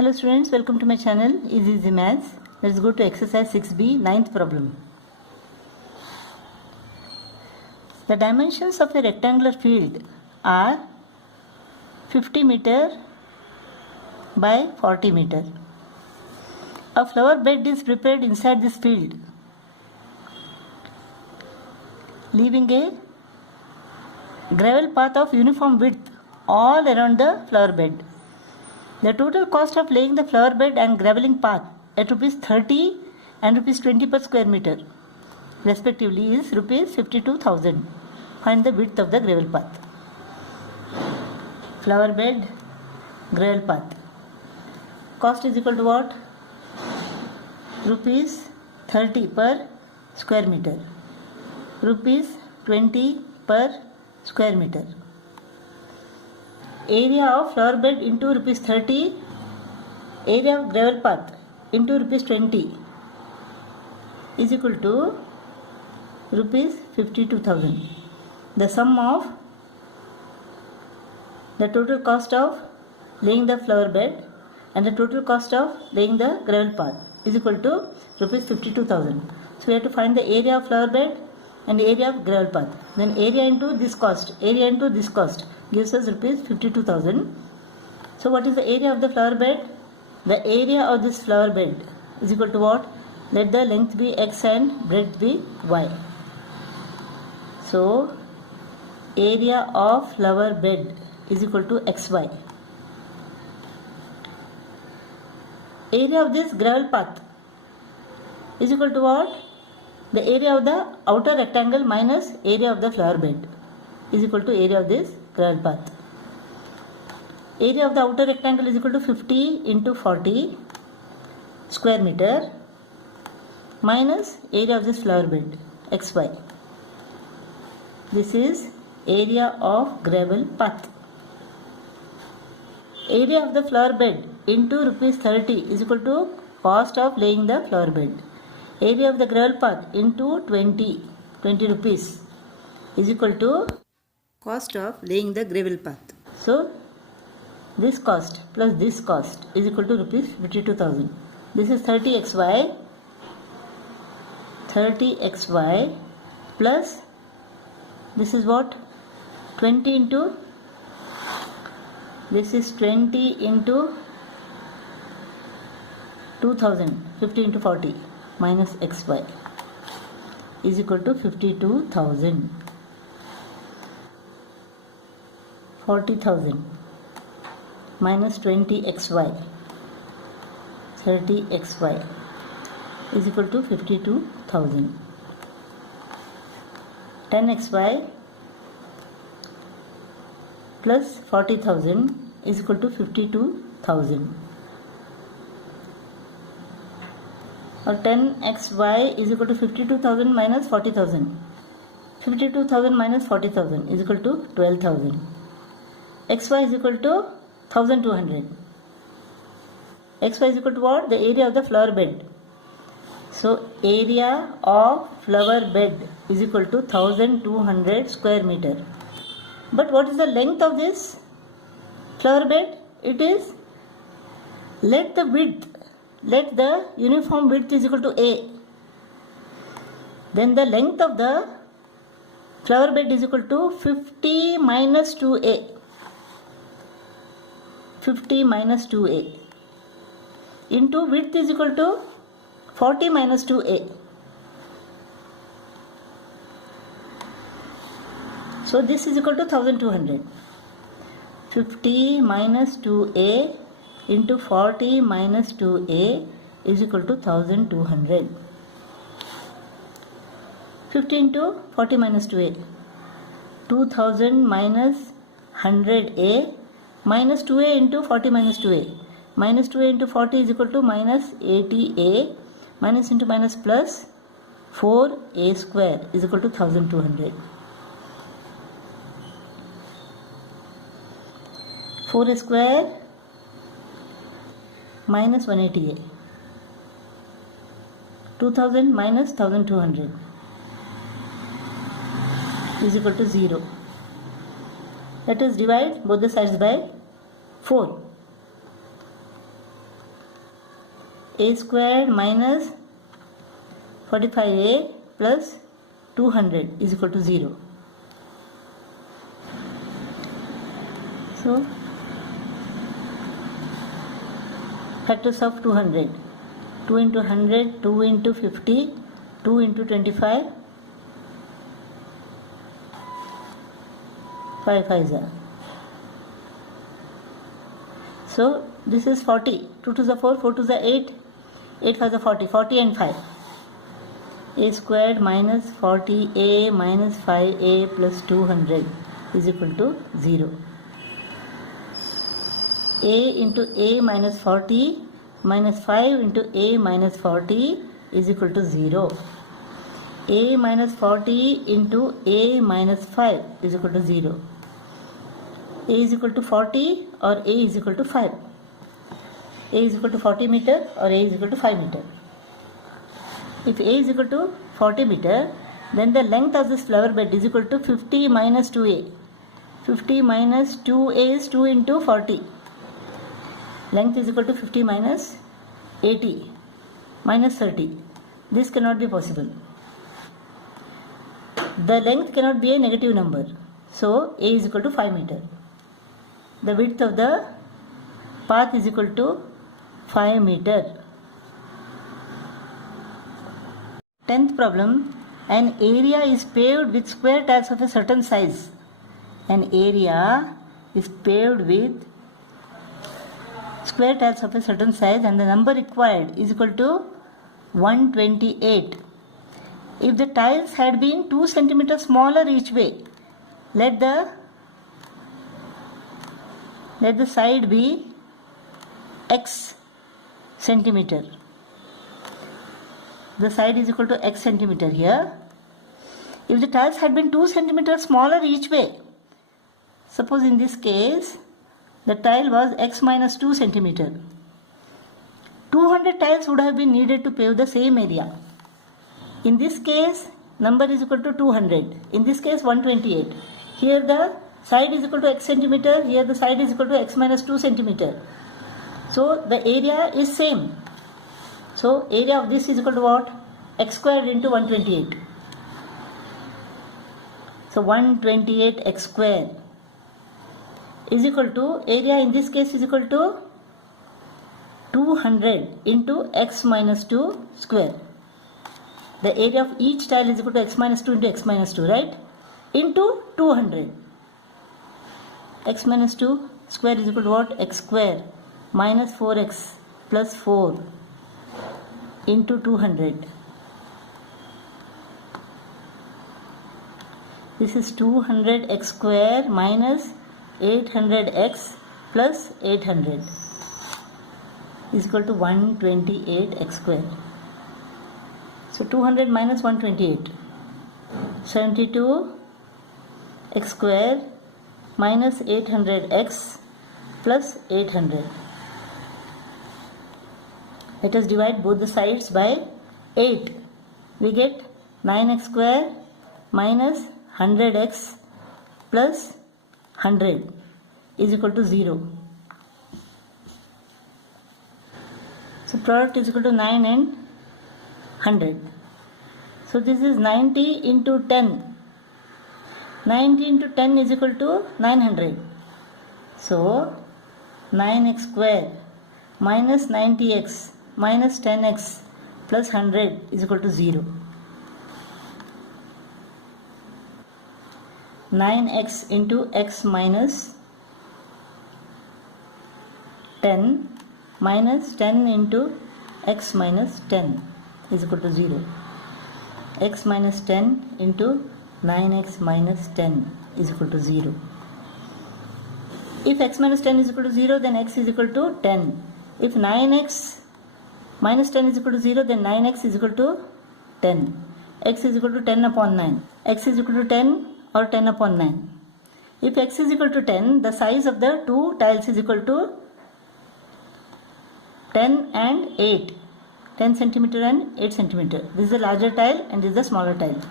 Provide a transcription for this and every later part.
Hello students, welcome to my channel Easy Maths. Let's go to exercise 6b, ninth problem. The dimensions of a rectangular field are 50 meter by 40 meter. A flower bed is prepared inside this field, leaving a gravel path of uniform width all around the flower bed. The total cost of laying the flower bed and graveling path at rupees 30 and rupees 20 per square meter respectively is rupees 52,000. Find the width of the gravel path. Flower bed, gravel path. Cost is equal to what? Rupees 30 per square meter. Rupees 20 per square meter. Area of flower bed into rupees 30, area of gravel path into rupees 20 is equal to rupees 52,000. The sum of the total cost of laying the flower bed and the total cost of laying the gravel path is equal to rupees 52,000. So we have to find the area of flower bed and the area of gravel path. Then area into this cost gives us rupees 52,000. So what is the area of the flower bed? The area of this flower bed is equal to what? Let the length be x and breadth be y. So area of flower bed is equal to xy. Area of this gravel path is equal to what? The area of the outer rectangle minus area of the flower bed is equal to area of this gravel path. Area of the outer rectangle is equal to 50 into 40 square meter minus area of this flower bed xy. This is area of gravel path. Area of the flower bed into rupees 30 is equal to cost of laying the flower bed. Area of the gravel path into 20 rupees is equal to cost of laying the gravel path. So this cost plus this cost is equal to rupees 52,000. This is 30xy plus this is what? 20 into this is 20 into 2000, 50 into 40 minus xy is equal to 52,000. 40,000 minus 20xy 30xy is equal to 52,000. 10xy plus 40,000 is equal to 52,000. Or 10xy is equal to 52,000 minus 40,000. 52,000 minus 40,000 is equal to 12,000. xy is equal to 1200. xy is equal to what? The area of the flower bed. So area of flower bed is equal to 1200 square meter. But what is the length of this flower bed? It is, let the uniform width is equal to a. Then the length of the flower bed is equal to 50 minus 2a. 50 minus 2a into width is equal to 40 minus 2a. So this is equal to 1200. 50 minus 2a into 40 minus 2a is equal to 1200. 50 into 40 minus 2a. 2000 minus 100a minus 2a into 40 minus 2a. Minus 2a into 40 is equal to minus 80a. Minus into minus plus 4a square is equal to 1200. 4a square minus 180a. 2000 minus 1200 is equal to 0. Let us divide both the sides by 4. a squared minus 45a plus 200 is equal to 0. So factors of 200: 2 into 100, 2 into 50, 2 into 25, 5 5s are. So this is 40. 2 to the 4, 4 to the 8, 8 5 the 40, 40 and 5. A squared minus 40a minus 5a plus 200 is equal to 0. A into a minus 40 minus 5 into a minus 40 is equal to 0. A minus 40 into a minus 5 is equal to 0. A is equal to 40 or a is equal to 5. A is equal to 40 meter or a is equal to 5 meter. If a is equal to 40 meter, then the length of this flower bed is equal to 50 minus 2a. 50 minus 2a is 2 into 40. Length is equal to 50 minus 80 minus 30. This cannot be possible. The length cannot be a negative number. So a is equal to 5 meter. The width of the path is equal to 5 meter. 10th problem. An area is paved with square tiles of a certain size. An area is paved with square tiles of a certain size and the number required is equal to 128. If the tiles had been 2 cm smaller each way, let the side be x centimeter. The side is equal to x centimeter here. If the tiles had been 2 cm smaller each way, suppose in this case the tile was x minus 2 cm. 200 tiles would have been needed to pave the same area. In this case, number is equal to 200. In this case, 128. Here the side is equal to x centimeter. Here the side is equal to x minus 2 centimeter. So the area is same. So area of this is equal to what? X squared into 128. So 128 x square is equal to, area in this case is equal to 200 into x minus 2 square. The area of each tile is equal to x minus 2 into x minus 2, right? Into 200. X minus 2 square is equal to what? X square minus 4x plus 4 into 200. This is 200x square minus 800x plus 800 is equal to 128x square. So 200 minus 128, 72 x square minus 800x plus 800. Let us divide both the sides by 8. We get 9x square minus 100x plus 100 is equal to 0. So product is equal to 9 and 100. So this is 90 into 10. 90 into 10 is equal to 900. So 9x square minus 90x minus 10x plus 100 is equal to 0. 9x into x minus 10 minus 10 into x minus 10 is equal to 0. X minus 10 into 9x minus 10 is equal to 0. If x minus 10 is equal to 0, then x is equal to 10. If 9x minus 10 is equal to 0, then 9x is equal to 10. X is equal to 10 upon 9. X is equal to 10 or 10 upon 9. If x is equal to 10, the size of the two tiles is equal to 10 and 8. 10 centimeter and 8 centimeter. This is the larger tile and this is the smaller tile.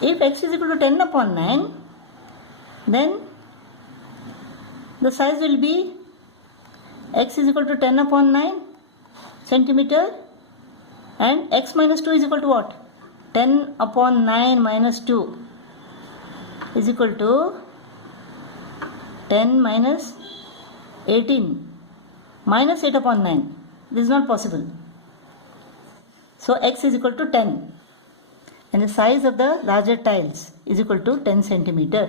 If x is equal to 10 upon 9, then the size will be x is equal to 10 upon 9. centimeter, and x minus 2 is equal to what? 10 upon 9 minus 2 is equal to 10 minus 18 minus 8 upon 9. This is not possible. So x is equal to 10 and the size of the larger tiles is equal to 10 centimeter.